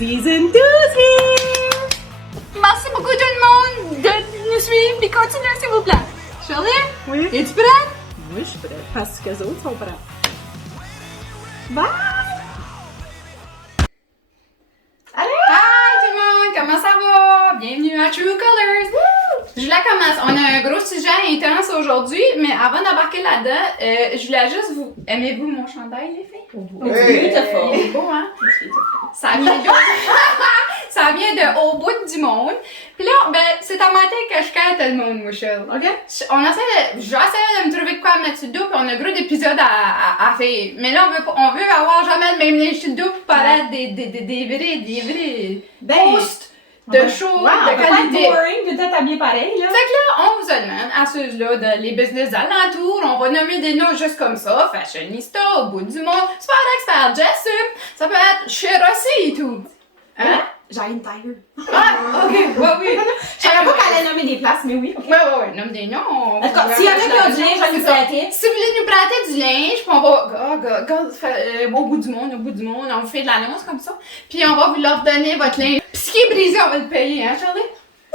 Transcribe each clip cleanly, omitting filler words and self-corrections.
Season 2 is here! Merci beaucoup tout le monde de nous suivre et continuer s'il vous plaît. Shirley? Oui. Es-tu prête? Oui, je suis prête parce que les autres sont prêts. Bye! Hi tout le monde, comment ça va? Bienvenue à True Colors! Je la commence. On a un gros sujet intense aujourd'hui, mais avant d'embarquer là-dedans, je voulais juste vous... Aimez-vous mon chandail, les filles? Oui. Beautiful. Il est beau, hein? Ça vient de... Ça vient de au bout du monde. Puis là, ben, c'est à matin que je cante le monde, moi, Charles. OK? J'essaie de me trouver de quoi mettre sur le dos, puis on a gros d'épisodes à faire. Mais là, on veut avoir jamais le même linge sur le dos pour parler des vrais posts de show de qualité. Boring, peut-être habillé pareil, là. Fait que là, on vous demande à ceux-là, les business alentours, on va nommer des noms juste comme ça, fashionista, au bout du monde, super expert, Jessup, ça peut être Cherossi et tout. Hein? Giant Tiger. Ah, ok, oui. Je savais pas qu'elle allait nommer des places, mais oui. Ouais, nomme des noms. En tout cas, s'il y en a qui ont du linge, je vais nous prêter. Si vous voulez nous prêter du linge, puis on va, au bout du monde, on vous fait de l'annonce comme ça, puis on va vous leur donner votre linge. Puis ce qui est brisé, on va le payer, hein, Charlie?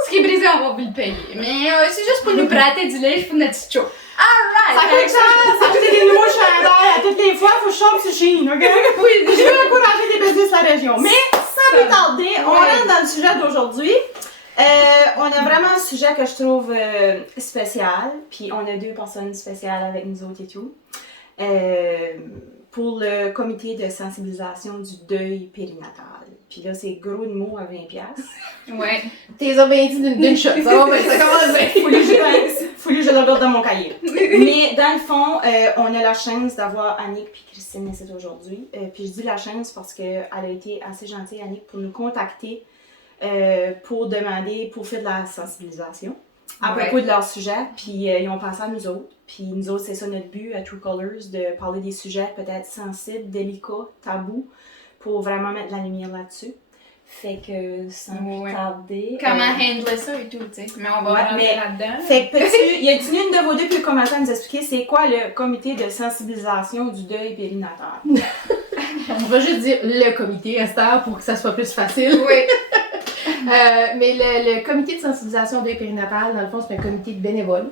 Ce qui est brisé, on va vous le payer. Mais c'est juste pour nous prêter du linge pour notre petit show. Alright! Ça coûte cher, s'acheter des nouveaux chandails à toutes les fois, faut que je chope sur Shein, OK? Oui, je veux encourager des business de la région. Mais sans plus tarder, on rentre dans le sujet d'aujourd'hui. On a vraiment un sujet que je trouve spécial, puis on a deux personnes spéciales avec nous autres et tout. Pour le comité de sensibilisation du deuil périnatal. Puis là, c'est gros de mots à 20$. Ouais. T'es as bien dit d'une shot. Ça va bien, ça commence bien. Faut que je le regarde dans mon cahier. Mais dans le fond, on a la chance d'avoir Annick puis Christine ici aujourd'hui. Puis je dis la chance parce qu'elle a été assez gentille, Annick, pour nous contacter pour demander, pour faire de la sensibilisation à propos de leur sujet. Puis ils ont pensé à nous autres. Puis nous autres, c'est ça notre but à True Colors, de parler des sujets peut-être sensibles, délicats, tabous, pour vraiment mettre la lumière là-dessus. Fait que sans plus tarder... Comment handler ça et tout, tu sais. Mais on va rentrer là-dedans. Fait que y a-t-il une de vos deux qui peut commencer à nous expliquer c'est quoi le comité de sensibilisation du deuil périnatal? On va juste dire le comité, Esther, pour que ça soit plus facile. Oui. Mais le comité de sensibilisation au deuil périnatal, dans le fond, c'est un comité de bénévoles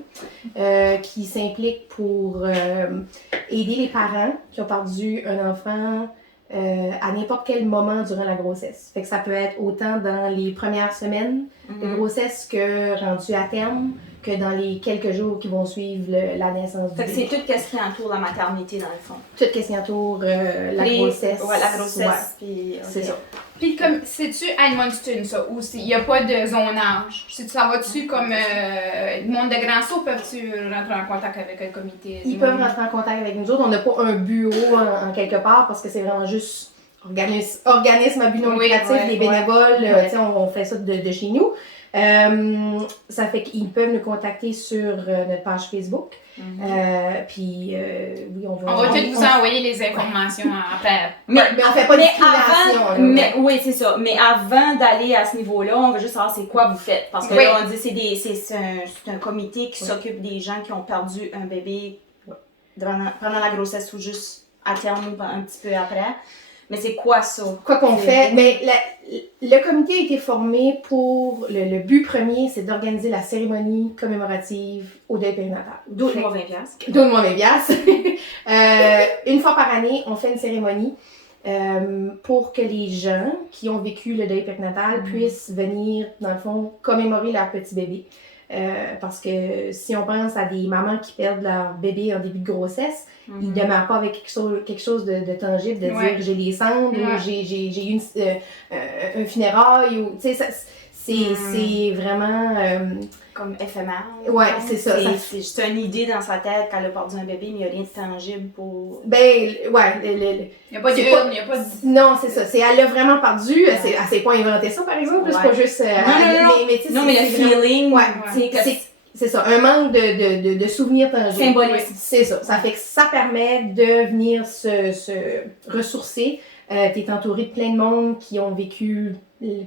qui s'implique pour aider les parents qui ont perdu un enfant à n'importe quel moment durant la grossesse. Fait que ça peut être autant dans les premières semaines de grossesse que rendu à terme, que dans les quelques jours qui vont suivre la naissance du Fait que bébé. c'est tout ce qui entoure la maternité dans le fond. Tout ce qui entoure la grossesse. Ouais, la grossesse. Ouais, Puis, c'est ça. Puis comme, c'est-tu Edmundston ça, ou il n'y a pas de zonage? Ça va-tu comme, le monde de Grand Saut, peuvent-tu rentrer en contact avec le comité? Ils peuvent rentrer en contact avec nous autres. On n'a pas un bureau en quelque part parce que c'est vraiment juste organisme à but non lucratif, des bénévoles, tu sais, on fait ça de chez nous. Ça fait qu'ils peuvent nous contacter sur notre page Facebook. Puis, oui, on va tout vous envoyer les informations après. Mais on fait pas de discrimination. Oui, c'est ça. Mais avant d'aller à ce niveau-là, on veut juste savoir c'est quoi vous faites. Parce que là, on dit c'est un comité qui s'occupe des gens qui ont perdu un bébé pendant la grossesse ou juste à terme ou un petit peu après. Mais c'est quoi ça? Quoi qu'on fait? Mais le comité a été formé pour... Le but premier, c'est d'organiser la cérémonie commémorative au deuil périnatal. Donne-moi 20$. Donne-moi 20$. Une fois par année, on fait une cérémonie pour que les gens qui ont vécu le deuil périnatal puissent venir, dans le fond, commémorer leur petit bébé. Parce que si on pense à des mamans qui perdent leur bébé en début de grossesse, ils ne demeurent pas avec quelque chose de tangible, de dire j'ai des cendres ou j'ai eu un funérail. Ou, c'est vraiment... comme éphémère. Ouais, c'est ça. C'est juste une idée dans sa tête qu'elle a perdu un bébé, mais il n'y a rien de tangible pour... Ben, ouais. Il n'y a pas de il n'y a pas de... Non, c'est ça. Elle l'a vraiment perdu. Elle s'est pas inventé ça, par exemple. C'est pas juste... non, mais le feeling... C'est ça, un manque de souvenirs tangibles. Symbolique. C'est ça. Ça fait que ça permet de venir se ressourcer. T'es entouré de plein de monde qui ont vécu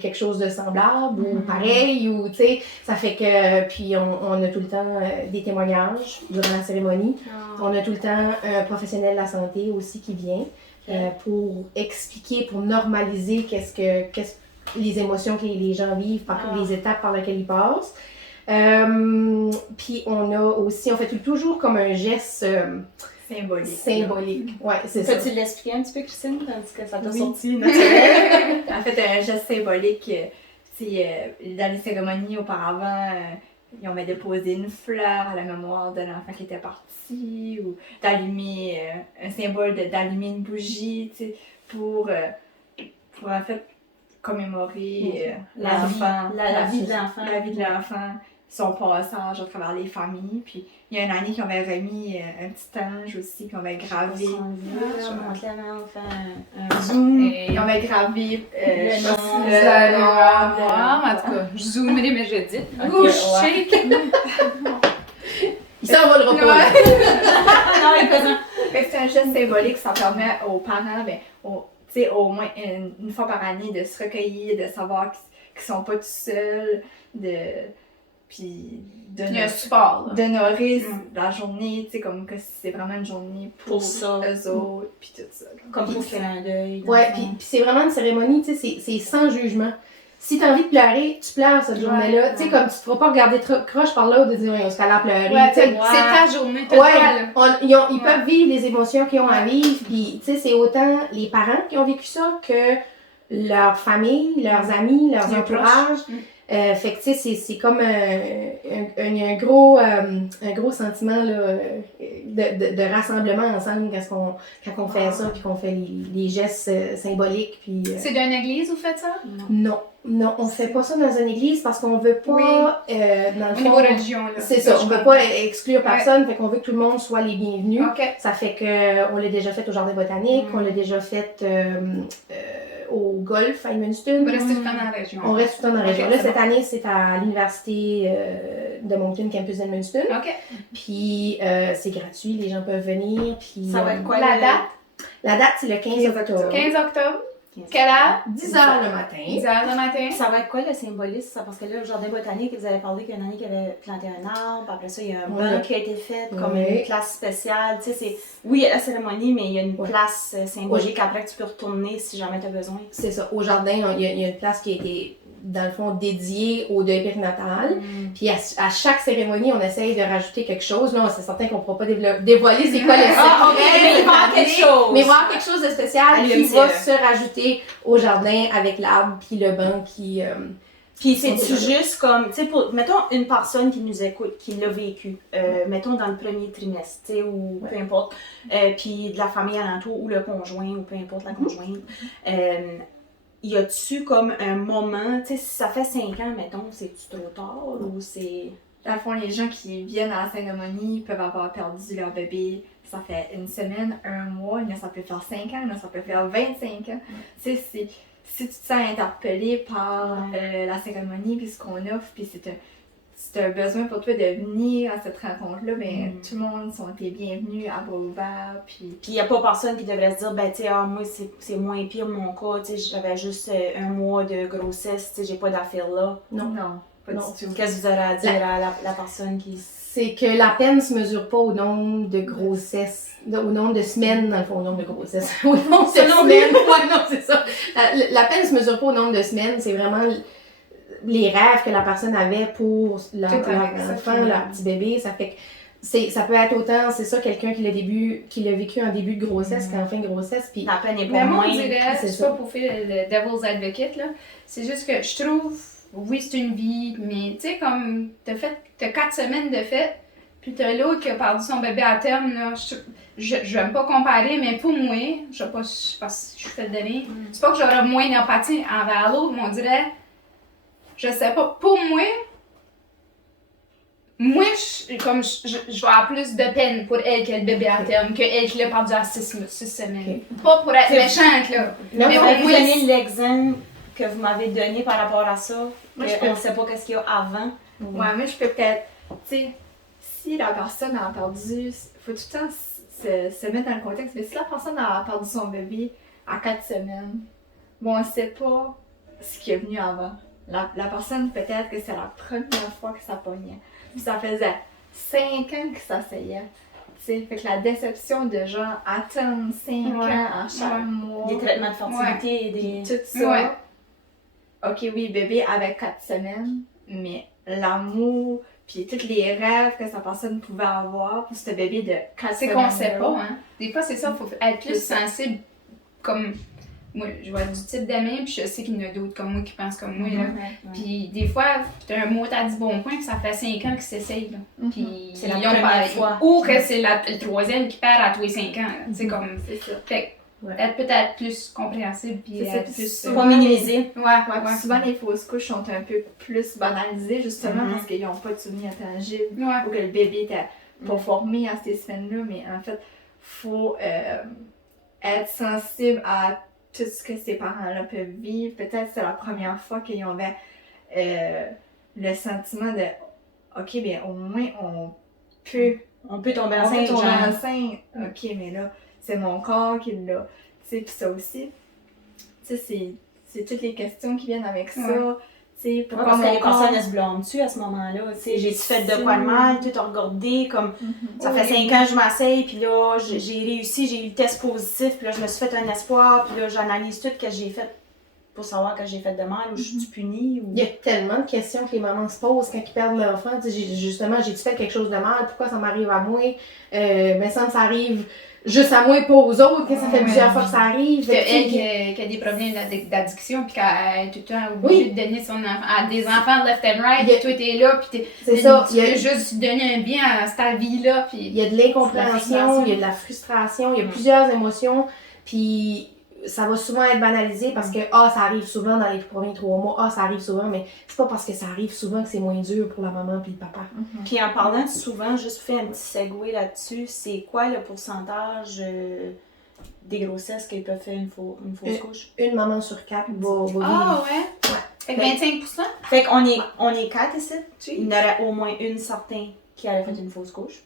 quelque chose de semblable ou pareil, ou tu sais, ça fait que, puis on a tout le temps des témoignages durant la cérémonie. On a tout le temps un professionnel de la santé aussi qui vient. pour expliquer, pour normaliser les émotions que les gens vivent, les étapes par lesquelles ils passent. Puis on fait toujours comme un geste symbolique. Ouais, c'est ça. Peux-tu l'expliquer un petit peu, Christine, tandis que ça t'a Oui. sorti naturel? En fait, un geste symbolique, c'est dans les cérémonies auparavant, ils ont déposé une fleur à la mémoire de l'enfant qui était parti, ou d'allumer un symbole d'allumer une bougie, tu sais, pour en fait commémorer l'enfant, la vie de l'enfant. La vie de l'enfant, son passage à travers les familles. Puis il y a une année qui avait remis un petit ange aussi, puis on avait gravé. Je montre la main, on fait un zoom. Et on avait gravé le nom. En tout cas, je zoomerai, mais je dis. Ok, shake! Il s'en va le reposer. Non, il fait ça. Fait que c'est un geste symbolique, ça permet aux parents, au moins une fois par année, de se recueillir, de savoir qu'ils sont pas tout seuls, puis Il y a un support, là. d'honorer la journée, tu sais, comme que c'est vraiment une journée pour ça. eux autres, puis tout ça. Comme pour faire un deuil. Ouais, puis c'est vraiment une cérémonie, tu sais, c'est sans jugement. Si t'as envie de pleurer, tu pleures cette journée-là. Tu sais, comme tu te feras pas regarder croche par là ou de dire, on se calme à pleurer. Ouais, tu sais. c'est ta journée, totale. Ils peuvent vivre les émotions qu'ils ont à vivre, puis tu sais, c'est autant les parents qui ont vécu ça que leur famille, leurs amis, leurs entourages. Fait que tu sais, c'est comme un gros sentiment là, de rassemblement ensemble quand on fait ça, puis qu'on fait les gestes symboliques. Puis, C'est d'une église, vous faites ça? Non, on fait pas ça dans une église parce qu'on veut pas, dans le Au fond, niveau religion, là. c'est ça, on veut pas exclure personne, fait qu'on veut que tout le monde soit les bienvenus. OK. Ça fait que on l'a déjà fait au Jardin botanique, on l'a déjà fait au golf à Edmundston. Vous restez tout le temps dans la région. On reste tout le temps dans la région. Ok, Là, c'est cette bon. année, c'est à l'université de Moncton, campus d'Edmundston. OK. Puis c'est gratuit, les gens peuvent venir. Puis, Ça va être quoi La date? La date, c'est le 15 octobre. 15 octobre. Quelle heure? 10 h le matin. 10 h le matin. Ça va être quoi le symbolisme? Ça? Parce que là, au jardin botanique, vous avez parlé qu'il y a une année qui avait planté un arbre, après ça, il y a un banc qui a été fait comme une place spéciale. Tu sais, oui, il y a la cérémonie, mais il y a une place symbolique après que tu peux retourner si jamais tu as besoin. C'est ça. Au jardin, il y a une place qui a été, dans le fond, dédiée au deuil périnatal. Puis à chaque cérémonie, on essaye de rajouter quelque chose. Là, c'est certain qu'on ne pourra pas dévoiler c'est quoi le Mais il va y avoir quelque chose. Mais il va y avoir quelque chose de spécial qui va se rajouter au jardin avec l'arbre puis le banc qui... Puis c'est-tu juste comme, tu sais, mettons une personne qui nous écoute, qui l'a vécu, mettons dans le premier trimestre, tu sais, ou peu importe, puis de la famille alentour, ou le conjoint, ou peu importe la conjointe, y a-tu comme un moment, tu sais, si ça fait 5 ans, mettons, c'est-tu trop tard, ou c'est... Dans le fond, les gens qui viennent à la cérémonie peuvent avoir perdu leur bébé, ça fait une semaine, un mois, il y en a ça peut faire 5 ans, il y en a ça peut faire 25 ans. Tu sais, si tu te sens interpellé par la cérémonie, puis ce qu'on offre, puis c'est un besoin pour toi de venir à cette rencontre-là, ben tout le monde sont tes bienvenus à bras ouverts, puis il n'y a pas personne qui devrait se dire, ben, tu sais, moi, c'est moins pire mon cas, tu sais, j'avais juste un mois de grossesse, tu sais, j'ai pas d'affaires là. non, pas du tout. Qu'est-ce que vous aurez à dire à la personne qui... C'est que la peine ne se mesure pas au nombre de grossesses, au nombre de semaines, dans le fond, au nombre de grossesses. Au nombre de semaines. Ouais, non, c'est ça. La peine ne se mesure pas au nombre de semaines, c'est vraiment les rêves que la personne avait pour leur enfant, leur petit bébé. Ça fait que ça peut être autant, c'est ça, quelqu'un qui l'a vécu en début de grossesse qu'en fin de grossesse. Puis la peine est Mais pas moi, moins... on dirait, c'est c'est ça. pas pour faire le devil's advocate, là. C'est juste que je trouve, oui, c'est une vie, mais tu sais, comme, t'as 4 semaines de fête, puis t'as l'autre qui a perdu son bébé à terme, là. Je vais pas comparer, mais pour moi, je sais pas, parce que je suis faite de vie, c'est pas que j'aurais moins d'empathie envers l'autre, mais on dirait, je sais pas, pour moi, je vais avoir plus de peine pour elle qui a le bébé à terme que elle qui l'a perdu à 6 semaines. Pas pour être méchante, là. Non, mais Je pour vais vous moi, donner l'exemple que vous m'avez donné par rapport à ça. Moi, On ne sait pas qu'est-ce qu'il y a avant. Ouais, mais je peux peut-être, tu sais, si la personne a perdu, faut tout le temps se mettre dans le contexte, mais si la personne a perdu son bébé à 4 semaines, bon, on ne sait pas ce qui est venu avant. La personne, peut-être que c'est la première fois que ça pognait. Puis ça faisait 5 ans que ça s'essayait. sais. Fait que la déception de genre attendre 5 Ouais. ans à chaque mois. Des traitements de fertilité, Puis des... tout ça. Ouais. Ok, oui, bébé avec 4 semaines, mais l'amour, puis tous les rêves que sa personne pouvait avoir pour ce bébé de 4 C'est semaines. qu'on sait pas, hein. Des fois, c'est ça, il faut être plus C'est ça. sensible. Comme moi, je vois du type d'amis, puis je sais qu'il y en a d'autres comme moi qui pensent comme moi. Là. Ouais. Puis des fois, t'as un mot à 10 bons points, que ça fait 5 ans qu'ils s'essayent. Là. Puis C'est la ils ont première pas- fois. Ou que c'est le troisième qui perd à tous les 5 ans. là. C'est comme. C'est ça. Fait Ouais. être peut-être plus compréhensible, puis C'est ça, être puis plus. souvent, Pas minimiser. Ouais, Ouais, ouais. souvent les fausses couches sont un peu plus banalisées justement Mhm. parce qu'ils n'ont pas de souvenirs tangibles Ouais. ou que le bébé était pas formé à ces semaines-là, mais en fait, faut être sensible à tout ce que ces parents-là peuvent vivre. Peut-être que c'est la première fois qu'ils avaient le sentiment de OK, bien au moins on peut On peut tomber on peut enceinte, tomber genre. enceinte. OK, mais là, c'est mon corps qui l'a. Tu sais, puis ça aussi, tu sais, c'est toutes les questions qui viennent avec ça. Ouais. Tu sais, Ouais, pourquoi parce que mon les corps... personnes, elles se blâment dessus à ce moment-là. Tu sais, j'ai-tu fait de difficile. quoi de mal, tout a regardé, comme Mhm. ça Oui. fait 5 ans que je m'essaye, puis là, j'ai réussi, j'ai eu le test positif, puis là, je me suis fait un espoir, puis là, j'analyse tout ce que j'ai fait pour savoir que j'ai fait de mal, ou je suis punie, ou... Il y a tellement de questions que les mamans se posent quand ils perdent l'enfant. Tu sais, justement, j'ai-tu fait quelque chose de mal? Pourquoi ça m'arrive à moi? Mais ça arrive juste à moi et pas aux autres, que ça fait Ouais. plusieurs fois que ça arrive. Que Fait que, tu sais, elle qui a des problèmes d'addiction, puis qu'elle est tout le temps obligée de donner son enfant à des enfants left and right, Il y a- puis toi t'es là, puis c'est ça. tu Il y a- veux juste donner un bien à ta vie-là, puis Il y a de l'incompréhension, il y a de la frustration, il y a plusieurs émotions, puis ça va souvent être banalisé parce que ça arrive souvent dans les premiers 3 mois, ça arrive souvent, mais c'est pas parce que ça arrive souvent que c'est moins dur pour la maman puis le papa. Puis en parlant de souvent, juste faire un petit segue là-dessus, c'est quoi le pourcentage des grossesses qui peuvent faire une fausse couche? Une maman sur 4 va vivre. Ah ouais? Fait que 25%? Fait qu'on est 4 ici, il y en aurait au moins une certaine qui aurait fait une fausse couche.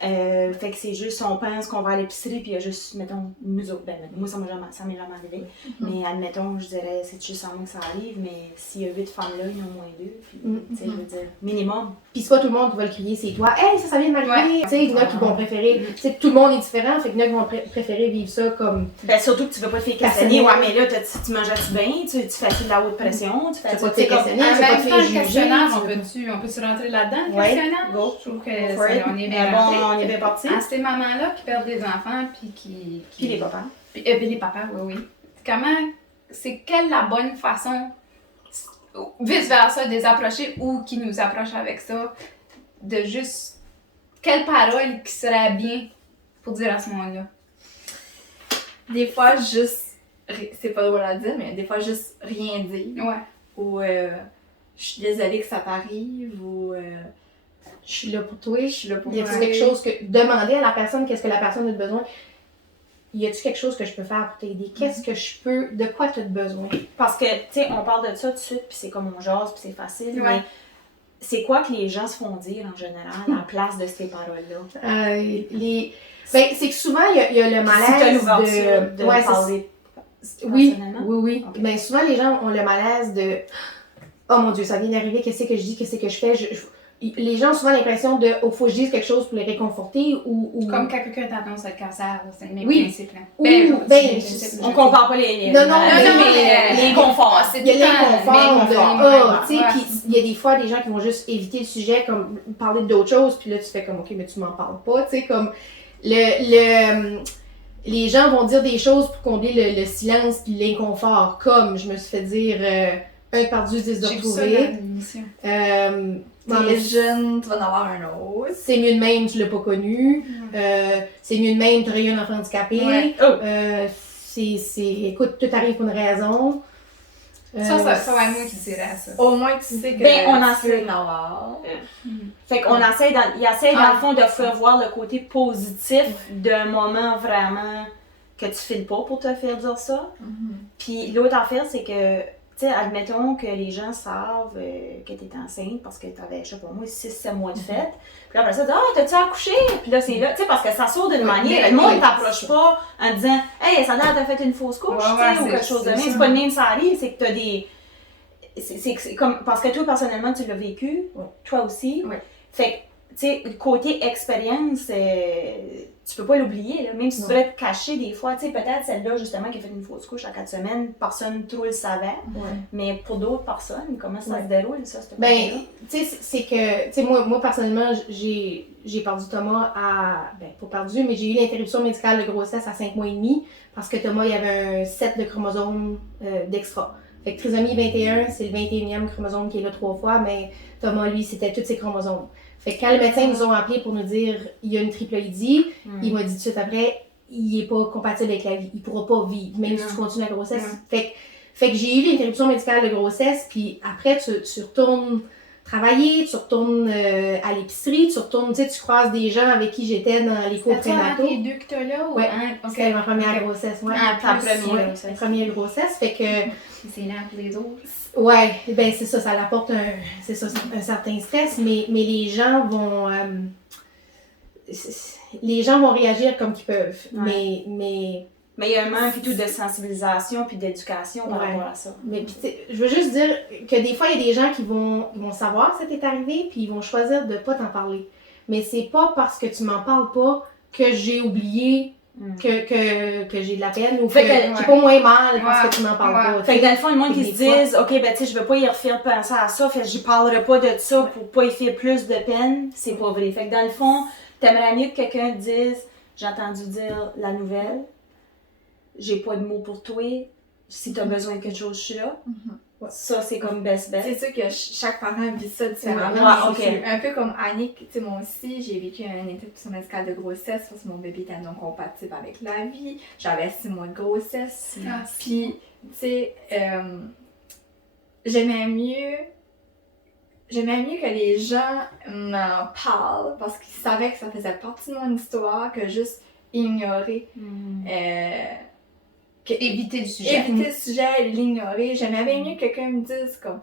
Fait que c'est juste, on pense qu'on va à l'épicerie, puis il y a juste, mettons, nous autres, ben, moi ça m'est jamais arrivé, mais admettons, je dirais, c'est juste en moi que ça arrive, mais s'il y a 8 femmes là, il y en a au moins 2, puis, tu sais, je veux dire, minimum. Puis c'est pas tout le monde qui va le crier, c'est toi. Hey, ça vient de m'arriver. Ouais. Tu sais, il y en a qui vont préférer. Tu sais, tout le monde est différent, fait qu'il y en a qui vont préférer vivre ça comme. Ben, surtout que tu veux pas te faire questionner, ouais, mais là, tu manges-tu bien, tu fais de la haute pression, tu fais Tu vas te tu sais, faire comme- questionner, tu vas Même pas te temps, faire le juger. questionnaire, tu on peut-se rentrer là-dedans, le Ouais, questionnaire? go. Je trouve que Go for it. on est bien Bon, rentré. on est bien parti. À ces mamans-là qui perdent des enfants, puis qui... Puis les papas. Puis les papas, oui, oui. C'est quelle la bonne façon, vice-versa, de les approcher ou qui nous approche avec ça, de juste, quelle parole qui serait bien pour dire à ce moment-là? Des fois, juste... C'est pas drôle à dire, mais des fois, juste rien dire. Ouais. Ou je suis désolée que ça t'arrive, ou Je suis là pour toi. je suis là pour Y a-t-il toi. quelque chose que. Demander à la personne qu'est-ce que la personne a besoin. Y a-t-il quelque chose que je peux faire pour t'aider? Qu'est-ce que je peux. De quoi tu as besoin? Parce que, tu sais, on parle de ça tout de suite, puis c'est comme on jase, puis c'est facile, Ouais. mais c'est quoi que les gens se font dire en général à la place de ces paroles-là? Ben, c'est que souvent, il y a le Si t'as malaise l'ouverture de Ouais, c'est- parler Oui, personnellement? oui. Ok. Ben, souvent, les gens ont le malaise de « Oh mon Dieu, ça vient d'arriver, qu'est-ce que je dis, qu'est-ce que je fais? » Les gens ont souvent l'impression de « Oh, faut que je dise quelque chose pour les réconforter ou... » Comme quand quelqu'un t'annonce le cancer, c'est le même Oui. principe. Là. Ou- c'est ben, le même principe, On je compare pas les Non, non, maladies, non, mais les conforts. C'est Il y a tout le temps l'inconfort de l'inconfort, tu sais, ouais. puis il y a des fois des gens qui vont juste éviter le sujet, comme parler d'autres choses, puis là tu fais comme ok, mais tu m'en parles pas, tu sais, comme les gens vont dire des choses pour combler le silence puis l'inconfort, comme je me suis fait dire un perdu 10 de J'ai vu ça retrouver. dans l'émission. Non, T'es mais jeune, tu vas en avoir un autre. c'est mieux de même, tu l'as pas connu. C'est mieux de même, tu eu un enfant handicapé. Ouais. Écoute, tout arrive pour une raison. Ça va être moi qui dirais ça. Au moins, tu sais que Ben, on en tu peux sait. en avoir. Fait qu'on essaie, il essaie dans le fond de faire voir le côté positif d'un moment vraiment que tu files pas pour te faire dire ça. Puis l'autre affaire, c'est que, tu sais, admettons que les gens savent que tu es enceinte parce que tu avais, je sais pas moi, 6-7 mois de fête. Puis là, après ça, t'as-tu accouché? Puis là, c'est là, tu sais, parce que ça sort d'une manière. ben Le monde oui, t'approche pas en disant, hey, ça a l'air, t'as fait une fausse couche, Ouais, tu sais, ouais, ou c'est- quelque chose de c'est même. ça. C'est pas le même, ça arrive, c'est que t'as des. C'est comme. Parce que toi, personnellement, tu l'as vécu, Ouais. toi aussi. Ouais. Fait sais, côté expérience, tu peux pas l'oublier, là. Même si tu voudrais te cacher des fois, tu sais, peut-être celle-là, justement, qui a fait une fausse couche à 4 semaines, personne trop le savait. Ouais. Mais pour d'autres personnes, comment ça Ouais. se déroule, ça, cette Ben, côté-là? tu sais, c'est que, tu sais, moi, personnellement, j'ai perdu Thomas pas perdu, mais j'ai eu l'interruption médicale de grossesse à 5 mois et demi parce que Thomas, il avait un set de chromosomes d'extra. Fait que trisomie 21, c'est le 21e chromosome qui est là 3 fois, mais Thomas, lui, c'était tous ses chromosomes. Fait que quand les médecins nous ont appelés pour nous dire il y a une triploïdie, il m'a dit tout de suite après, il est pas compatible avec la vie, il pourra pas vivre, même si tu continues la grossesse. Fait que j'ai eu l'interruption médicale de grossesse, puis après, tu retournes travailler, tu retournes à l'épicerie, tu retournes, tu sais, tu croises des gens avec qui j'étais dans les cours prénataux. C'est les deux que t'as là? Ouais, Ok. c'était ma première grossesse, ouais. Ta première Ouais, grossesse. première grossesse, fait que... C'est là pour les autres. Ouais, ben c'est ça, ça apporte un certain stress, mais les gens vont... les gens vont réagir comme qu'ils peuvent, Ouais. mais Mais il y a un manque et tout de sensibilisation puis d'éducation par Ouais. rapport à ça. Mais puis, tu sais, je veux juste dire que des fois, il y a des gens qui vont savoir que ça t'est arrivé, puis ils vont choisir de pas t'en parler. Mais c'est pas parce que tu m'en parles pas que j'ai oublié que j'ai de la peine ou que Fait que- j'ai pas moins mal parce Ouais. que tu m'en parles Ouais. pas. Fait que dans le fond, le monde Puis qui se des fois- disent, OK, ben tu sais, je veux pas y refaire penser à ça, fait que j'y parlerai pas de ça pour pas y faire plus de peine, c'est pas vrai. Fait que dans le fond, t'aimerais mieux que quelqu'un te dise, j'ai entendu dire la nouvelle, j'ai pas de mots pour toi, si t'as besoin de quelque chose, je suis là. Ouais. Ça, c'est comme best bet. C'est sûr que chaque parent vit ça différemment. Ouais, mais ok. c'est un peu comme Annick, tu sais, moi aussi, j'ai vécu une interruption médicale de grossesse parce que mon bébé était non compatible avec la vie. J'avais 6 mois de grossesse. Ah, Puis, tu sais, j'aimais mieux que les gens m'en parlent parce qu'ils savaient que ça faisait partie de mon histoire que juste ignorer. Éviter du sujet. Éviter le sujet, l'ignorer. J'aimais bien mieux que quelqu'un me dise comme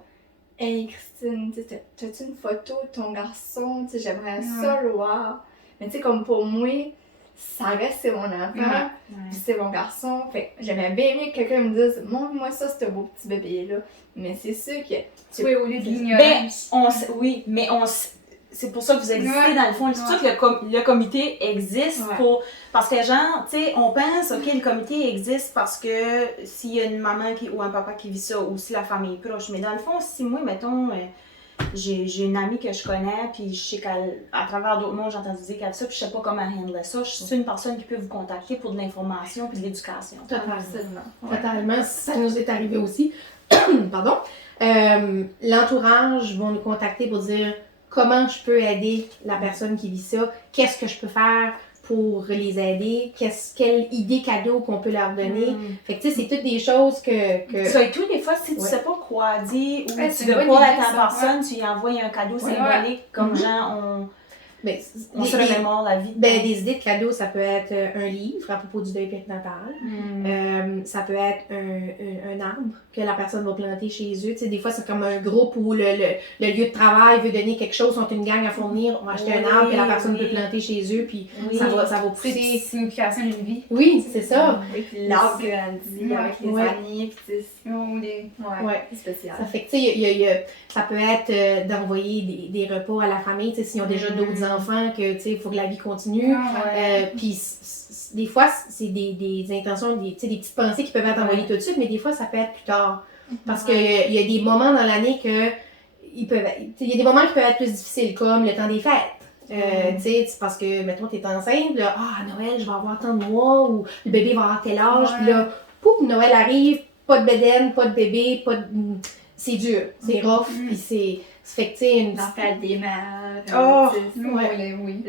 Hey Christine, t'as-tu une photo de ton garçon? Tu sais, j'aimerais ça le voir. Mais tu sais, comme pour moi, ça reste c'est mon enfant, puis c'est mon garçon. Fait que j'aimais bien mieux que quelqu'un me dise montre-moi ça, ce beau petit bébé-là. Mais c'est sûr que. Oui, au lieu de Ben, l'ignorance. oui, mais c'est pour ça que vous existez Ouais. dans le fond. C'est pour ça que le comité existe pour... Parce que genre, tu sais, on pense, OK, le comité existe parce que s'il y a une maman ou un papa qui vit ça, ou si la famille est proche. Mais dans le fond, si moi, mettons, j'ai une amie que je connais, puis je sais qu'à travers d'autres mondes, j'ai entendu dire qu'elle a ça, puis je sais pas comment handler ça. Je suis une personne qui peut vous contacter pour de l'information puis de l'éducation. Totalement. Totalement. Ça nous est arrivé aussi. Pardon. L'entourage va nous contacter pour dire comment je peux aider la personne qui vit ça, qu'est-ce que je peux faire pour les aider, quelle idée cadeau qu'on peut leur donner. Fait que tu sais, c'est toutes des choses que... Ça et tout, des fois, si tu sais pas quoi dire ou Ouais, tu c'est veux une pas bonne être idée, en ça. personne, tu lui envoies un cadeau symbolique, comme genre Ben, on se remémore la vie. Ben, des idées de cadeaux, ça peut être un livre à propos du deuil périnatal. Ça peut être un arbre que la personne va planter chez eux. Tu sais, des fois, c'est comme un groupe où le lieu de travail veut donner quelque chose, on a une gang à fournir, on va acheter un arbre que la personne peut planter chez eux, puis ça va C'est pousser. une signification d'une vie. Oui, c'est ça. Oui, puis l'arbre grandit avec les Ouais. années, puis tu sais, Oh, les- Ouais. c'est spécial. Ça fait que, tu sais, ça peut être d'envoyer des repas à la famille, tu sais, s'ils ont déjà d'autres enfants, que, tu sais, il faut que la vie continue. Puis, des fois, c'est des intentions, tu sais, des petites pensées qui peuvent être envoyées tout de suite, mais des fois, ça peut être plus tard. Parce qu'il y a des moments dans l'année que il y a des moments qui peuvent être plus difficiles, comme le temps des fêtes. Tu sais, c'est parce que, mettons, t'es enceinte, là, à Noël, je vais avoir tant de mois, ou le bébé va avoir tel âge, puis là, pouf, Noël arrive, pas de bédaine, pas de bébé, pas de... C'est dur, c'est rough, puis c'est... Ça fait que, tu sais, La fête des mères. Oh! tu sais, Ouais. Oui.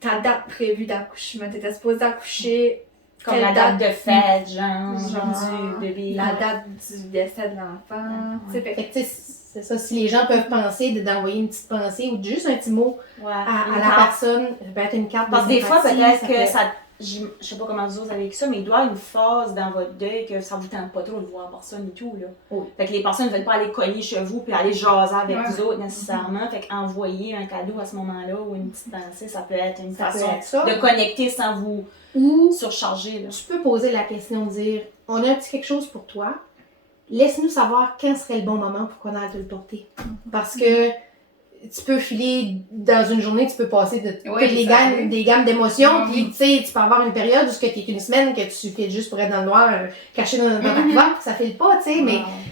ta date prévue d'accouchement, t'étais supposée accoucher Comme quelle la date de fête, genre Genre, du bébé. la date du décès de l'enfant. Tu sais, fait Fait que, tu sais, c'est ça, si les gens peuvent penser d'envoyer une petite pensée ou juste un petit mot Ouais. à Une la carte. personne, ça peut être une carte Parce que des fois, sympathie, peut-être ça que peut- ça. Je sais pas comment vous avez vécu ça, mais il doit y avoir une phase dans votre deuil que ça vous tente pas trop de voir personne et tout, là. Oui. Fait que les personnes ne veulent pas aller cogner chez vous puis aller jaser avec Ouais. vous autres nécessairement. Fait qu'envoyer un cadeau à ce moment-là ou une petite pensée, ça peut être une Ça peut façon être ça. de connecter sans vous Ou surcharger, là. tu peux poser la question de dire, on a un petit quelque chose pour toi, laisse-nous savoir quand serait le bon moment pour qu'on aille te le porter. Parce que tu peux filer dans une journée, tu peux passer de Oui, toutes les ça gammes, arrive. des gammes d'émotions, Oui. puis tu sais, tu peux avoir une période où tu es qu'une semaine que tu files juste pour être dans le noir, caché dans ta couvercle, ça file pas, tu sais,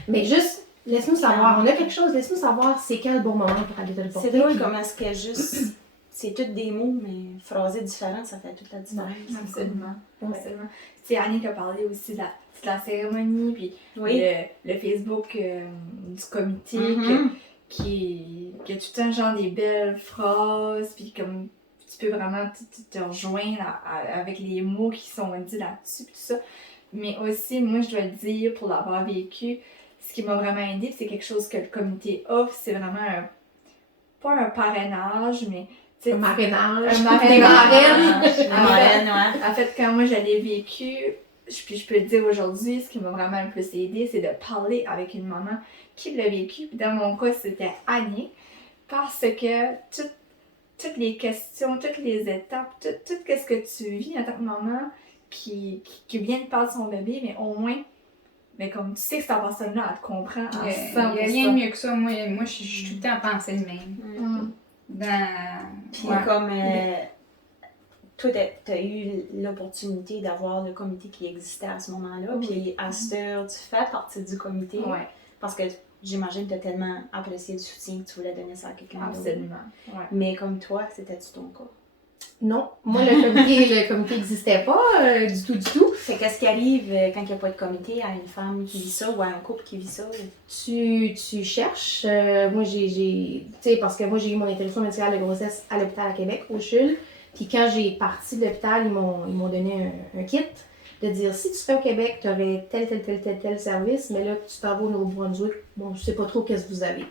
mais juste, laisse-nous savoir, on a quelque chose, laisse-nous savoir c'est quel bon moment pour aller te le porter. C'est drôle puis- comment est-ce que juste. C'est toutes des mots, mais phrasés différents, ça fait toute la différence. Absolument. Ouais. Absolument. Tu sais, Annick a parlé aussi de la cérémonie, puis Oui. le Facebook du comité, Mhm. qui a tout le temps genre des belles phrases, puis comme tu peux vraiment te rejoindre avec les mots qui sont dits là-dessus, puis tout ça. Mais aussi, moi, je dois le dire, pour l'avoir vécu, ce qui m'a vraiment aidé, puis c'est quelque chose que le comité offre, c'est vraiment pas un parrainage, mais tu sais, Un marrainage. un marrainage. Des marraines. Des marraines, ouais. En fait, quand moi je l'ai vécu, puis je peux le dire aujourd'hui, ce qui m'a vraiment le plus aidé, c'est de parler avec une maman qui l'a vécu. Puis dans mon cas, c'était Annie, parce que toutes les questions, toutes les étapes, tout ce que tu vis en tant que maman qui vient de parler de son bébé, mais au moins, mais comme tu sais que cette personne-là, elle te comprend à 100%. Il n'y a rien de mieux que ça. Moi je suis tout le temps à penser le même. Mm. Puis Ouais. comme toi, t'as eu l'opportunité d'avoir le comité qui existait à ce moment-là, puis à cette heure, tu fais partie du comité. Ouais, Parce que j'imagine que tu as tellement apprécié le soutien que tu voulais donner ça à quelqu'un d'autre. absolument. Ouais. Mais comme toi, c'était-tu ton cas? Non, moi le comité n'existait pas du tout. Fait qu'est-ce qui arrive quand il n'y a pas de comité à une femme qui vit ça ou à un couple qui vit ça? Tu cherches. Moi, tu sais, parce que moi, j'ai eu mon interruption médicale de grossesse à l'hôpital à Québec, au CHUL. Puis quand j'ai parti de l'hôpital, ils m'ont donné un kit de dire si tu fais au Québec, tu aurais tel service, mais là, tu t'en vas au Nouveau-Brunswick, bon, je sais pas trop qu'est-ce que vous avez.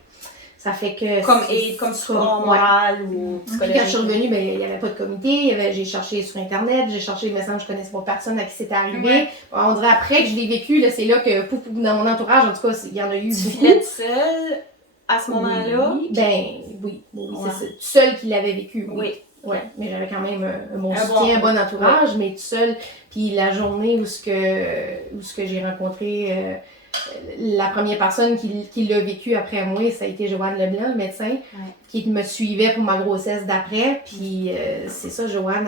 Ça fait que. Comme support ouais. moral ou Puis psychologique. quand je suis revenue, ben, il n'y avait pas de comité. J'ai cherché sur Internet, j'ai cherché des messages, je connaissais pas personne à qui c'était arrivé. Ouais. On dirait après que je l'ai vécu, là, c'est là que dans mon entourage, en tout cas, il y en a eu Tu beaucoup. filais seule à ce moment-là? Oui, Ouais. c'est ça. Seule qui l'avait vécu. Oui. Ouais, mais j'avais quand même un bon Un soutien, un bon- bon entourage, mais toute seule. Puis la journée où ce que j'ai rencontré la première personne qui l'a vécu après moi, ça a été Joanne Leblanc, le médecin, qui me suivait pour ma grossesse d'après. Puis c'est ça, Joanne,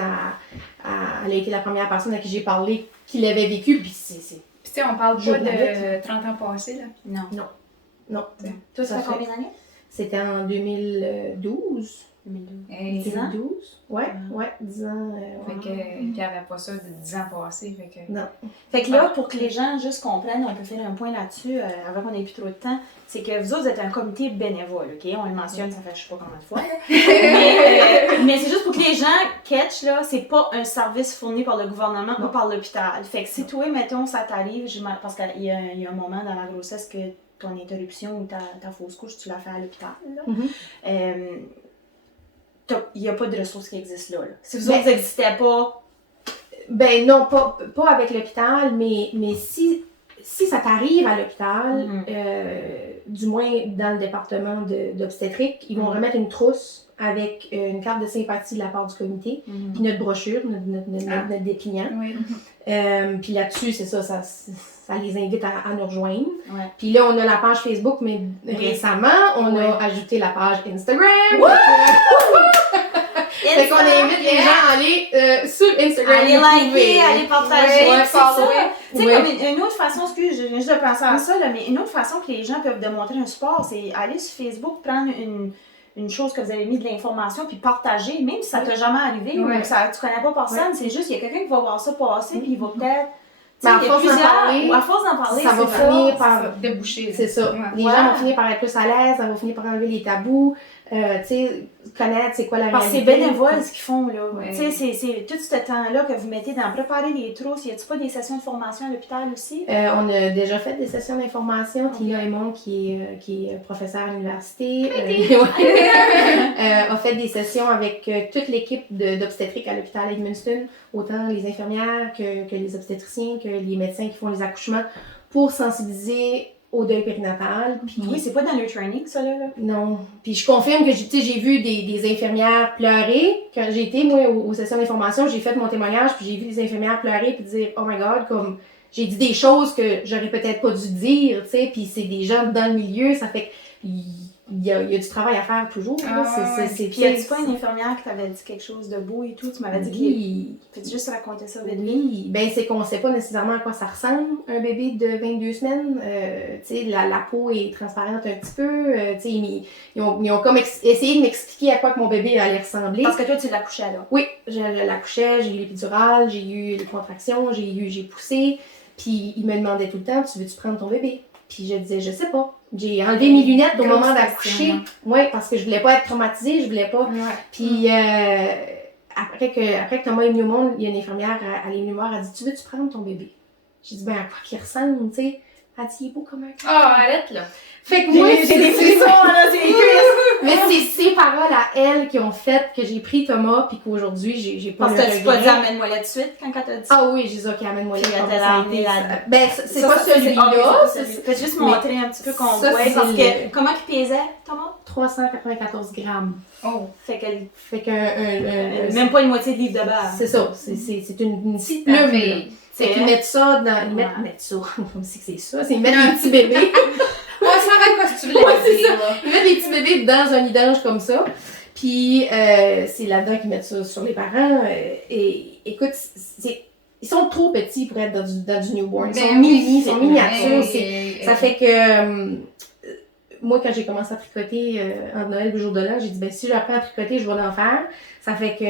elle a été la première personne à qui j'ai parlé qui l'avait vécu. Puis c'est Puis tu sais, on parle Je pas l'avais. de 30 ans passés, là. Non. non. Toi, Ça ça fait fait- combien d'années? C'était en 2012. 2012. Hey, 10 ans? 2012? Ouais, 10 ans. Fait que, puis il n'y avait pas ça de 10 ans passés. Fait que... Non. Fait que là, pour que les gens juste comprennent, on peut faire un point là-dessus avant qu'on ait plus trop de temps, c'est que vous autres êtes un comité bénévole, OK? On le mentionne, ça fait je sais pas combien de fois. Là. mais c'est juste pour que les gens catchent, là, c'est pas un service fourni par le gouvernement ou par l'hôpital. Fait que si toi, mettons, ça t'arrive, parce qu'il y a un moment dans la grossesse que ton interruption ou ta fausse couche, tu l'as fait à l'hôpital, là. Il n'y a pas de ressources qui existent là. Si vous autres n'existaient pas, Ben non, pas avec l'hôpital, mais si ça t'arrive à l'hôpital, du moins dans le département d'obstétrique, ils vont remettre une trousse avec une carte de sympathie de la part du comité, puis notre brochure, notre dépliant. Oui. Puis là-dessus, c'est ça les invite à nous rejoindre. Ouais. Puis là, on a la page Facebook, mais récemment, on a ajouté la page Instagram. Fait qu'on invite les gens à aller sur Instagram. allez nous liker, trouver. allez partager. Ouais, c'est ça. follower. Tu sais, Ouais. comme une autre façon, excuse, je viens juste de penser à ça, là, mais une autre façon que les gens peuvent démontrer un support, c'est aller sur Facebook, prendre une chose que vous avez mis de l'information, puis partager, même si ça t'a jamais arrivé Ouais. ou ça, tu connais pas personne, c'est juste qu'il y a quelqu'un qui va voir ça passer, puis il va peut-être. Tu Mais sais, à il y a force d'en plusieurs, parler, ou à force d'en parler, ça va c'est finir ça. par... Déboucher. C'est ça. Ouais. Les gens vont finir par être plus à l'aise, ça va finir par enlever les tabous, tu sais, connaître c'est quoi la Parce que c'est réalité. bénévole ce qu'ils font, là. Ouais. Tu sais, c'est tout ce temps-là que vous mettez dans préparer les trousses. Y a-tu pas des sessions de formation à l'hôpital aussi? On a déjà fait des sessions d'information. Tina Aymon, qui est professeure à l'université, a fait des sessions avec toute l'équipe d'obstétrique à l'hôpital Edmundston, autant les infirmières que les obstétriciens, que les médecins qui font les accouchements, pour sensibiliser au deuil périnatal. Puis, Oui, c'est pas dans le training, ça, là. non. Puis je confirme que j'ai vu des infirmières pleurer. Quand j'ai été, moi, aux sessions d'information, j'ai fait mon témoignage, puis j'ai vu des infirmières pleurer, puis dire « Oh my God », comme j'ai dit des choses que j'aurais peut-être pas dû dire, tu sais, puis c'est des gens dans le milieu, ça fait que il y a du travail à faire toujours. là. C'est Puis, y a-tu pas une infirmière qui t'avait dit quelque chose de beau et tout? Tu m'avais dit Oui. qu'il. Peux-tu juste raconter ça vite? Oui, ben c'est qu'on sait pas nécessairement à quoi ça ressemble, un bébé de 22 semaines. Tu sais, la peau est transparente un petit peu. Tu sais, ils ont comme essayé de m'expliquer à quoi que mon bébé allait ressembler. Parce que toi, tu l'accouchais là. Oui, je l'accouchais, j'ai eu l'épidurale, j'ai eu les contractions, j'ai poussé. Puis il me demandait tout le temps, tu veux-tu prendre ton bébé? Puis je disais, je sais pas. J'ai enlevé mes lunettes au Grosse moment question, d'accoucher. Oui, parce que je voulais pas être traumatisée, je voulais pas. Ouais. Puis après que Thomas est venu au monde, il y a une infirmière, elle est venue me voir, elle dit, tu veux-tu prendre ton bébé? J'ai dit, ben à quoi qu'il ressemble, tu sais? Elle dit, il est beau comme un cœur. Ah, arrête là. Fait que moi, J'ai des frissons, là, c'est les cuisses! mais c'est ces paroles à elle qui ont fait que j'ai pris Thomas, puis qu'aujourd'hui, j'ai pas Parce le que tu pas dit regret. amène-moi là de suite quand elle t'a dit. Ah oui, j'ai dit, ok, amène-moi Puis là. elle Comment t'a ça a emmené été, là-dedans. ça? Ben, c'est Ça, pas ça, celui-là. c'est c'est- Peux-tu juste mais montrer un petit peu qu'on ça, voit? c'est Parce le- que, comment il pesait, Thomas? 394 grammes. Oh. Fait qu'elle. Fait qu'un... Même pas une moitié de livre de base. C'est ça, c'est une petite Ta plume. là. fille. C'est qu'ils mettent ça dans... Ils mettent ça, on sait que c'est ça, c'est ils mettent un petit bébé. On savait pas ce que tu voulais Ouais, c'est dire, ça. là. Ils mettent des petits bébés dans un vidange comme ça. Puis c'est là-dedans qu'ils mettent ça sur les parents. Et écoute, ils sont trop petits pour être dans du newborn. Ils sont Ben mini, oui, ils sont c'est- miniatures. Hey, Ça fait que moi, quand j'ai commencé à tricoter entre Noël et le jour de l'an, j'ai dit, ben si j'apprends à tricoter, je vais en faire. Ça fait que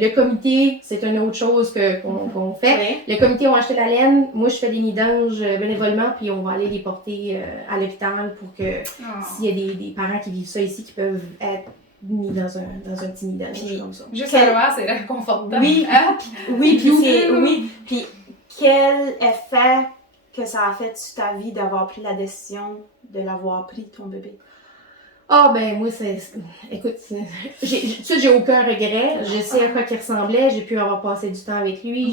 le comité, c'est une autre chose qu'on fait. Ouais. Le comité ont acheté la laine. Moi, je fais des nidanges bénévolement, puis on va aller les porter à l'hôpital pour que Oh. s'il y a des parents qui vivent ça ici, qui peuvent être mis dans un petit nidange Puis- comme ça. Juste Quel- à le voir, c'est réconfortant. Oui. Hein? Oui, puis Nous- c'est. Oui. Puis quel effet que ça a fait sur ta vie d'avoir pris la décision de l'avoir pris, ton bébé? Ah, ben, moi, écoute, tout de suite, j'ai aucun regret. Je sais à quoi il ressemblait. J'ai pu avoir passé du temps avec lui.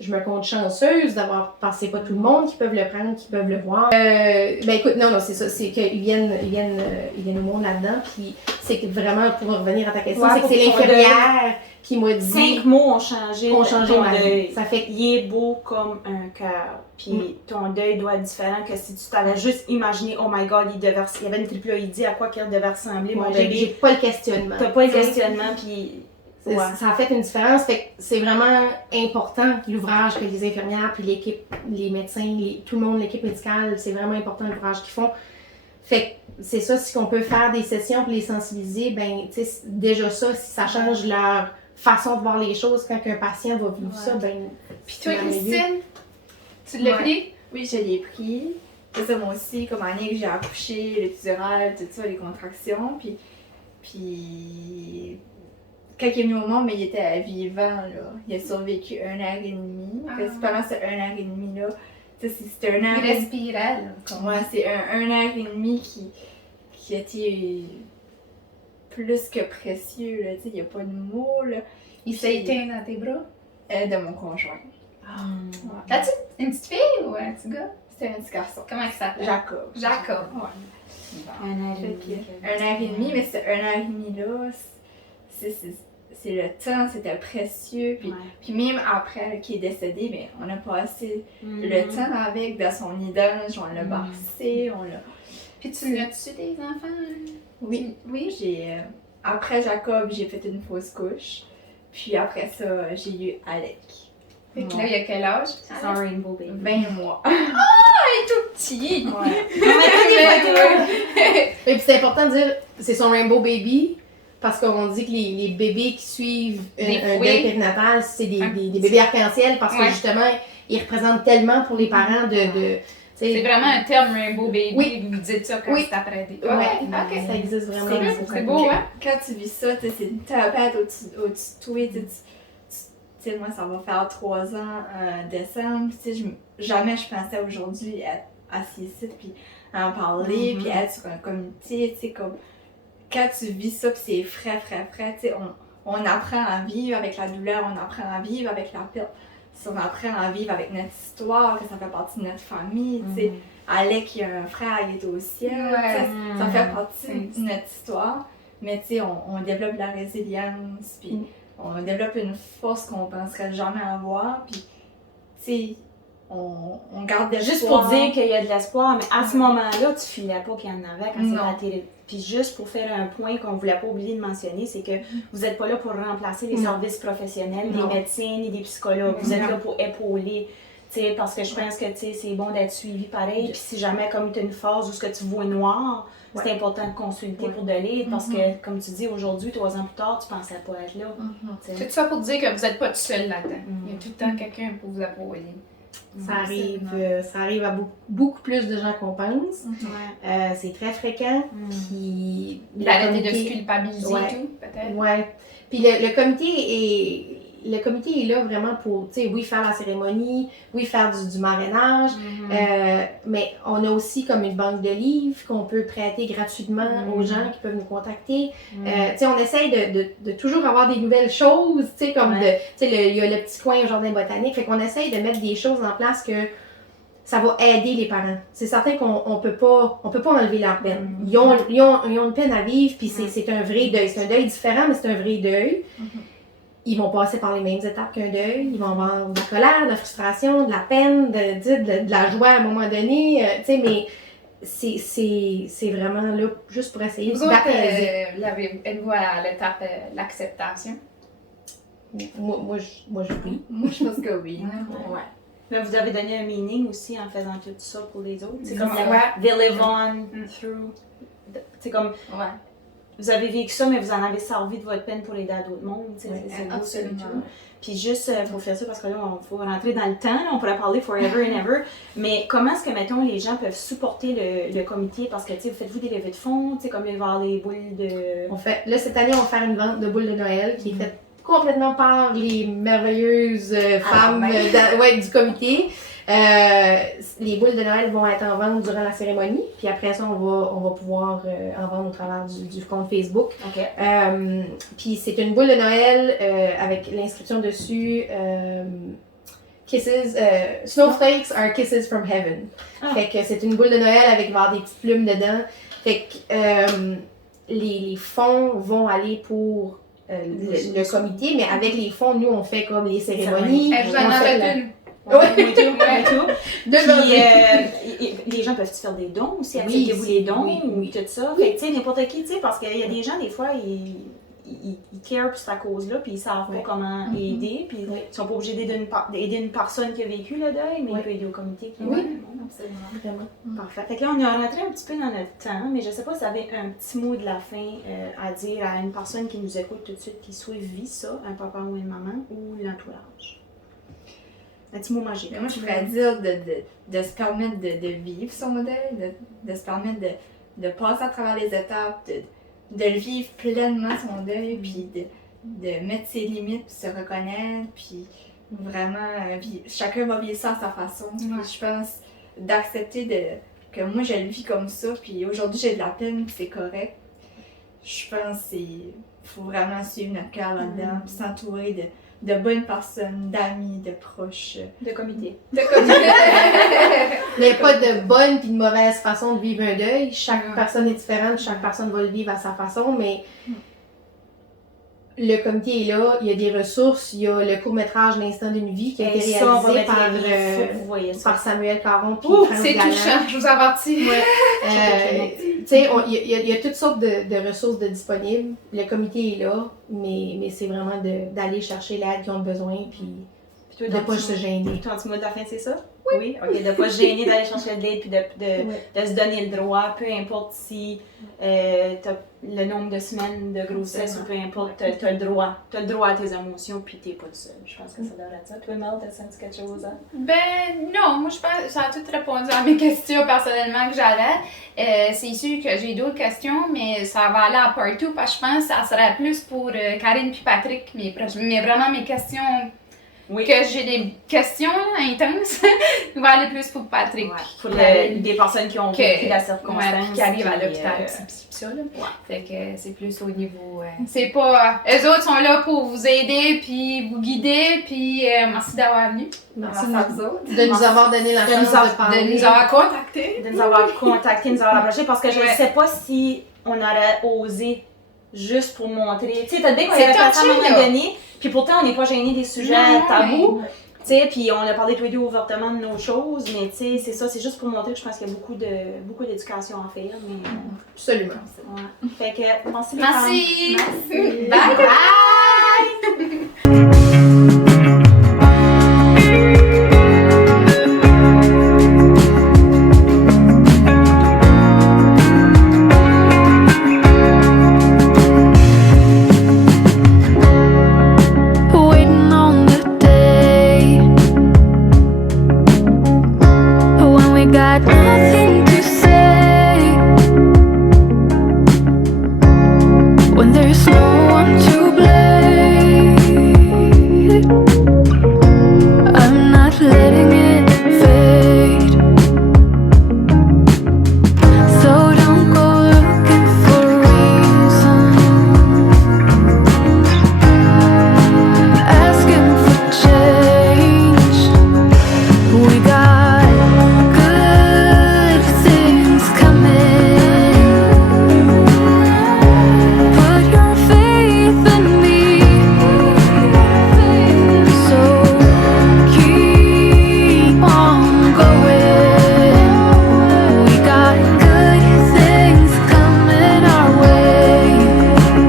Je me compte chanceuse d'avoir passé pas tout le monde qui peuvent le prendre, qui peuvent le voir. Ben, écoute, non, c'est ça. C'est qu'ils viennent au monde là-dedans. Puis, c'est que vraiment, pour revenir à ta question, Ouais, c'est que c'est pour ton l'infirmière qui m'a dit. 5 mots ont changé, ton ma vie. deuil. Ça fait que Il est beau comme un cœur. Puis ton deuil doit être différent que si tu t'avais juste imaginé, oh my god, il y avait une triploïdie, à quoi qu'il devait ressembler, mon j'ai bébé. pas le questionnement. T'as pas le questionnement, puis. Ouais. Ça a fait une différence. Fait que c'est vraiment important l'ouvrage que les infirmières, puis l'équipe, les médecins, tout le monde, l'équipe médicale, c'est vraiment important l'ouvrage qu'ils font. Fait que c'est ça, si on peut faire des sessions pour les sensibiliser, ben, tu sais, déjà ça, si ça change leur façon de voir les choses quand un patient va vivre ça, ben. Puis toi, c'est merveilleux. Christine, tu l'as Ouais. pris? Oui, je l'ai pris. C'est ça, moi aussi, comme année que j'ai accouché, l'épidural, tout ça, les contractions. Puis quand il est venu au monde, mais il était vivant, là. Il a survécu 1 heure et demie. Ah. Pendant ce 1 heure et demie, là, tu sais, c'était 1 heure Il et respirait, là. Comme... Ouais, c'est un heure et demie qui a été plus que précieux, là. Tu sais, il n'y a pas de mots, là. Il s'est éteint dans tes bras. De mon conjoint. Ouais. T'as-tu une petite fille ou un petit gars? C'était un petit garçon. Comment il s'appelle? Jacob. Jacob. Ouais. Un heure Fait et que, demie. 1 heure et demie, mais ce 1 heure et demie là, c'est le temps, c'était précieux. Puis, Ouais. puis même après là, qu'il est décédé, mais on a passé Mhm. le temps avec dans son nidange, on l'a bercé, on l'a. Puis tu l'as-tu des enfants? Oui, Oui. j'ai après Jacob, j'ai fait une fausse couche. Puis après ça, j'ai eu Alec. Fait que là, il y a quel âge? Sans Rainbow Baby. 20 mois. Tout petit! Ouais. Et puis c'est important de dire, c'est son Rainbow Baby, parce qu'on dit que les bébés qui suivent un oui. deuil périnatal, c'est des Un bébés arc-en-ciel, parce que Ouais. justement, ils représentent tellement pour les parents de tu sais, C'est vraiment un terme Rainbow Baby. Oui. Vous dites ça quand Oui. c'est après des... ouais, Ok. ça existe vraiment. C'est beau, hein? Quand tu vis ça, tu sais, c'est une tapette au-dessus de toi. Tu sais, moi, ça va faire 3 ans en décembre. Tu sais, jamais je pensais aujourd'hui être assise ici, puis en parler, puis être sur un comité. Tu sais, comme quand tu vis ça, puis c'est frais, tu sais, on apprend à vivre avec la douleur, on apprend à vivre avec la perte. Si on apprend à vivre avec notre histoire, que ça fait partie de notre famille, tu sais. Alec, il a un frère, il est au ciel. Ouais. Ça fait partie de notre histoire. Mais tu sais, on développe de la résilience, puis on développe une force qu'on penserait jamais avoir. Puis, tu sais, on garde de Juste pour dire qu'il y a de l'espoir, mais à ce moment-là, tu filais pas qu'il y en avait quand c'était à la télé. Puis juste pour faire un point qu'on ne voulait pas oublier de mentionner, c'est que vous n'êtes pas là pour remplacer les services professionnels, des médecins ni des psychologues. Vous êtes là pour épauler. T'sais, parce que je pense que c'est bon d'être suivi pareil. Puis si jamais comme tu as une phase où ce que tu vois noir, c'est important de consulter pour de l'aide. Parce que, comme tu dis, aujourd'hui, 3 ans plus tard, tu pensais pas être là. C'est tout ça pour dire que vous n'êtes pas tout seul là-dedans. Il y a tout le temps quelqu'un pour vous appuyer. Ça arrive à beaucoup plus de gens qu'on pense. C'est très fréquent. Puis l'arrêter de se culpabiliser et tout, peut-être. Ouais. Puis le comité est là vraiment pour, tu sais, oui, faire la cérémonie, oui, faire du marrainage, mais on a aussi comme une banque de livres qu'on peut prêter gratuitement aux gens qui peuvent nous contacter. Tu sais, on essaye de toujours avoir des nouvelles choses, tu sais, comme tu sais, il y a le petit coin au jardin botanique, fait qu'on essaye de mettre des choses en place que ça va aider les parents. C'est certain qu'on peut pas enlever leur peine. Ils ont une peine à vivre, puis c'est un vrai deuil. C'est un deuil différent, mais c'est un vrai deuil. Ils vont passer par les mêmes étapes qu'un deuil. Ils vont avoir de la colère, de la frustration, de la peine, de la joie à un moment donné. Tu sais, mais c'est vraiment là juste pour essayer d'apaiser. Êtes-vous à l'étape de l'acceptation? Moi, je oui. Moi, je pense que oui. Ouais. Mais vous avez donné un meaning aussi en faisant tout ça pour les autres. C'est comme Ouais. they live on through. C'est comme vous avez vécu ça, mais vous en avez servi de votre peine pour aider à d'autres mondes. C'est beau ça et tout. Puis juste pour faire ça, parce que là, il faut rentrer dans le temps, là, on pourrait parler forever and ever. Mais comment est-ce que, mettons, les gens peuvent supporter le comité? Parce que, tu sais, faites-vous des levées de fonds, tu sais, comme il va y avoir les boules de... Là, cette année, on va faire une vente de boules de Noël qui est faite complètement par les merveilleuses femmes du comité. Les boules de Noël vont être en vente durant la cérémonie, puis après ça, on va pouvoir en vendre au travers du compte Facebook. Puis c'est une boule de Noël avec l'inscription dessus Kisses, Snowflakes are kisses from heaven. Fait que c'est une boule de Noël avec des petites plumes dedans. Fait que les fonds vont aller pour le comité, mais avec les fonds, nous, on fait comme les cérémonies. Je vous en arrête une. Les gens peuvent faire des dons aussi, acceptez-vous les dons ou tout ça. Fait que, tu sais, n'importe qui, tu sais, parce qu'il y a des gens, des fois, ils care pour cette cause-là, puis ils savent pas comment aider, puis ils sont pas obligés d'aider une personne qui a vécu le deuil, mais ils peuvent aider au comité qui Absolument. Vraiment. Parfait. Fait que là, on est rentré un petit peu dans notre temps, mais je sais pas si vous avez un petit mot de la fin à dire à une personne qui nous écoute tout de suite, qui soit vit ça, un papa ou une maman, ou l'entourage. Un petit mot magique. Mais moi, je pourrais dire de se permettre de vivre son modèle, de se permettre de passer à travers les étapes, de le vivre pleinement son deuil, puis de mettre ses limites, puis se reconnaître, puis vraiment, chacun va vivre ça à sa façon. Puis je pense d'accepter que moi, je le vis comme ça, puis aujourd'hui, j'ai de la peine, puis c'est correct. Je pense qu'il faut vraiment suivre notre cœur là-dedans, puis s'entourer de bonnes personnes, d'amis, de proches. De comité. Il n'y a pas de bonne puis de mauvaise façon de vivre un deuil. Chaque personne est différente, chaque personne va le vivre à sa façon, mais le comité est là, il y a des ressources, il y a le court-métrage L'instant d'une vie qui a été réalisé par Samuel Caron puis France C'est Galland. touchant, je vous avertis. Tu sais, il y a toutes sortes de ressources disponibles. Le comité est là, mais c'est vraiment d'aller chercher l'aide qu'ils ont besoin, puis de ne pas se gêner. Ton petit mot de la fin, c'est ça? Oui. OK, de ne pas se gêner d'aller chercher de l'aide, puis de se donner le droit, peu importe si t'as le nombre de semaines de grossesse ou peu importe, t'as le droit. T'as le droit à tes émotions, puis t'es pas seule. Je pense que ça devrait être ça. Toi, Mel, t'as senti quelque chose? Hein? Ben non, moi je pense que ça a tout répondu à mes questions personnellement que j'avais. C'est sûr que j'ai d'autres questions, mais ça va aller à part 2 parce que je pense que ça serait plus pour Karine puis Patrick, mais vraiment mes questions, que j'ai des questions intenses, il va aller plus pour Patrick. Pour des personnes qui ont vécu la circonstance. Qui arrivent à l'hôpital, pis ça là. Fait que c'est plus au niveau... c'est pas... eux autres sont là pour vous aider, puis vous guider, puis merci d'avoir venu. Merci de nous avoir donné la chance de parler. De nous avoir contactés. De nous avoir contactés, nous avoir approchés, parce que je ne sais pas si on aurait osé juste pour montrer. Tu sais, t'as dit qu'on avait fait ça à un moment donné, puis pourtant on n'est pas gêné des sujets tabous. Tu sais, puis on a parlé tous les deux ouvertement de nos choses, mais tu sais, c'est ça, c'est juste pour montrer que je pense qu'il y a beaucoup d'éducation à faire, mais... Absolument. Ouais. Fait que, merci les Merci! femmes. Bye bye!